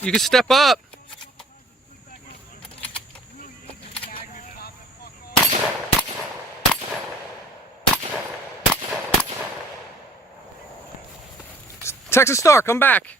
You can step up. Texas Star, come back.